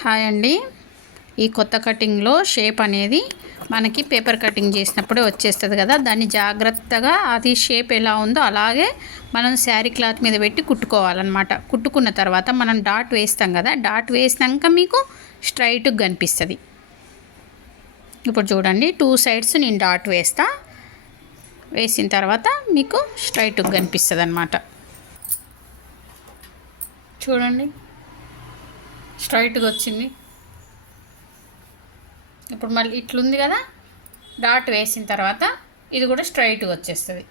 Hi అండి. ఈ కొత్త కటింగ్లో షేప్ అనేది మనకి పేపర్ కటింగ్ చేసినప్పుడే వచ్చేస్తుంది కదా. దాన్ని జాగ్రత్తగా అది షేప్ ఎలా ఉందో అలాగే మనం శారీ క్లాత్ మీద పెట్టి కుట్టుకోవాలన్నమాట. కుట్టుకున్న తర్వాత మనం డాట్ వేస్తాం కదా. డాట్ వేసినాక మీకు స్ట్రైట్గా కనిపిస్తుంది. ఇప్పుడు చూడండి టూ సైడ్స్ నేను డాట్ వేస్తా. వేసిన తర్వాత మీకు స్ట్రైట్గా కనిపిస్తుంది అన్నమాట చూడండి. స్ట్రైట్గా వచ్చింది. ఇప్పుడు మళ్ళీ ఇట్లుంది కదా డాట్ వేసిన తర్వాత ఇది కూడా స్ట్రైట్గా వచ్చేస్తుంది.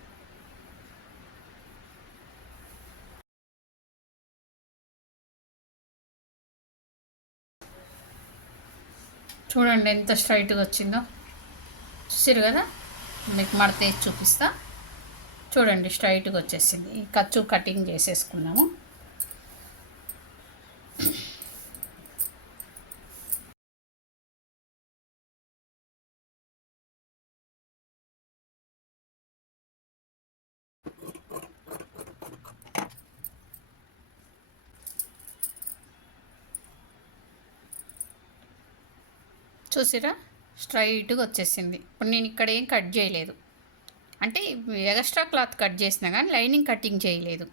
చూడండి ఎంత స్ట్రైట్గా వచ్చిందో. చూసారు కదా? మీకు మడత చూపిస్తా. చూడండి స్ట్రైట్గా వచ్చేసింది. ఈ ఖర్చు కటింగ్ చేసేసుకున్నాము. చూసిరా? స్ట్రైట్గా వచ్చేసింది. ఇప్పుడు నేను ఇక్కడ ఏం కట్ చేయలేదు. అంటే ఎక్స్ట్రా క్లాత్ కట్ చేసినా కానీ లైనింగ్ కటింగ్ చేయలేదు.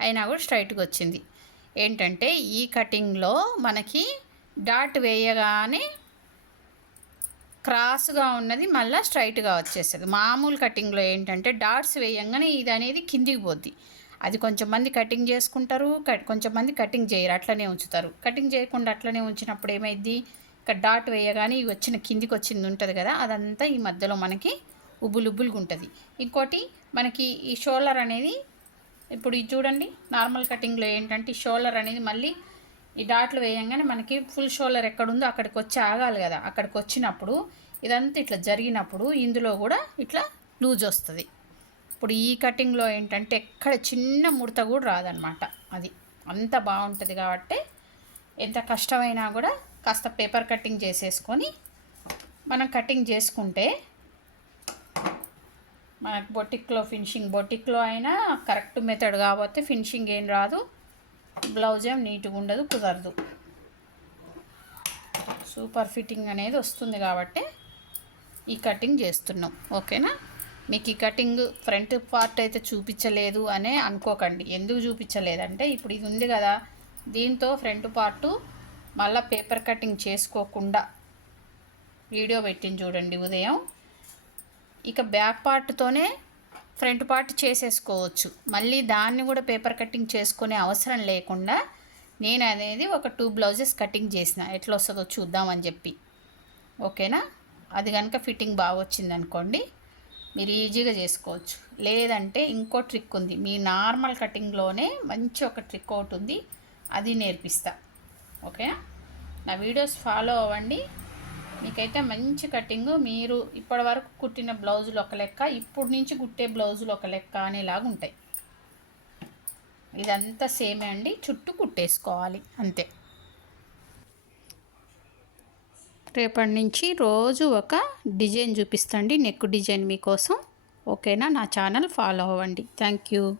అయినా కూడా స్ట్రైట్గా వచ్చింది. ఏంటంటే ఈ కటింగ్లో మనకి డాట్ వేయగానే క్రాస్గా ఉన్నది మళ్ళీ స్ట్రైట్గా వచ్చేస్తుంది. మామూలు కటింగ్లో ఏంటంటే డాట్స్ వేయంగానే ఇది అనేది కిందికి పోద్ది. అది కొంచెం మంది కటింగ్ చేసుకుంటారు కొంచెం మంది కటింగ్ చేయరు అట్లనే ఉంచుతారు. కటింగ్ చేయకుండా అట్లనే ఉంచినప్పుడు ఏమైద్ది? ఇక్కడ డాట్ వేయగానే ఇవి వచ్చిన కిందికి వచ్చింది ఉంటుంది కదా అదంతా ఈ మధ్యలో మనకి ఉబ్బులు ఉబ్బులుగా ఉంటుంది. ఇంకోటి మనకి ఈ షోల్డర్ అనేది ఇప్పుడు ఇది చూడండి నార్మల్ కటింగ్లో ఏంటంటే షోల్డర్ అనేది మళ్ళీ ఈ డాట్లు వేయంగానే మనకి ఫుల్ షోల్డర్ ఎక్కడుందో అక్కడికి వచ్చి ఆగాలి కదా. అక్కడికి వచ్చినప్పుడు ఇదంతా ఇట్లా జరిగినప్పుడు ఇందులో కూడా ఇట్లా లూజ్ వస్తుంది. ఇప్పుడు ఈ కటింగ్లో ఏంటంటే ఎక్కడ చిన్న ముడత కూడా రాదనమాట అది అంత బాగుంటుంది కాబట్టి ఎంత కష్టమైనా కూడా కాస్త పేపర్ కటింగ్ చేసేసుకొని మనం కటింగ్ చేసుకుంటే మనకు బొటిక్లో ఫినిషింగ్ బొటిక్లో అయినా కరెక్ట్ మెథడ్ కాబట్టి ఫినిషింగ్ ఏం రాదు. బ్లౌజ్ ఏం నీట్గా ఉండదు కుదరదు. సూపర్ ఫిట్టింగ్ అనేది వస్తుంది కాబట్టి ఈ కటింగ్ చేస్తున్నాం. ఓకేనా? మీకు ఈ కటింగ్ ఫ్రంట్ పార్ట్ అయితే చూపించలేదు అనే అనుకోకండి. ఎందుకు చూపించలేదంటే ఇప్పుడు ఇది ఉంది కదా దీంతో ఫ్రంట్ పార్టు మళ్ళీ పేపర్ కటింగ్ చేసుకోకుండా వీడియో పెట్టింది చూడండి ఉదయం. ఇక బ్యాక్ పార్ట్తోనే ఫ్రంట్ పార్ట్ చేసేసుకోవచ్చు. మళ్ళీ దాన్ని కూడా పేపర్ కటింగ్ చేసుకునే అవసరం లేకుండా నేను అనేది ఒక టూ బ్లౌజెస్ కటింగ్ చేసిన. ఎట్లా వస్తుందో చూద్దామని చెప్పి. ఓకేనా? అది కనుక ఫిట్టింగ్ బాగా వచ్చింది అనుకోండి మీరు ఈజీగా చేసుకోవచ్చు. లేదంటే ఇంకో ట్రిక్ ఉంది. మీ నార్మల్ కటింగ్లోనే మంచి ఒక ట్రిక్ ఒకటి ఉంది. అది నేర్పిస్తాను ఓకే? నా వీడియోస్ ఫాలో అవ్వండి. మీకైతే మంచి కటింగ్. మీరు ఇప్పటి వరకు కుట్టిన బ్లౌజులు ఒక లెక్క ఇప్పుడు నుంచి కుట్టే బ్లౌజులు ఒక లెక్క అనేలాగా ఉంటాయి. ఇదంతా సేమే అండి. చుట్టూ కుట్టేసుకోవాలి. అంతే. రేపటి నుంచి రోజు ఒక డిజైన్ చూపిస్తండి నెక్ డిజైన్ మీకోసం. ఓకేనా? నా ఛానల్ ఫాలో అవ్వండి. Thank you.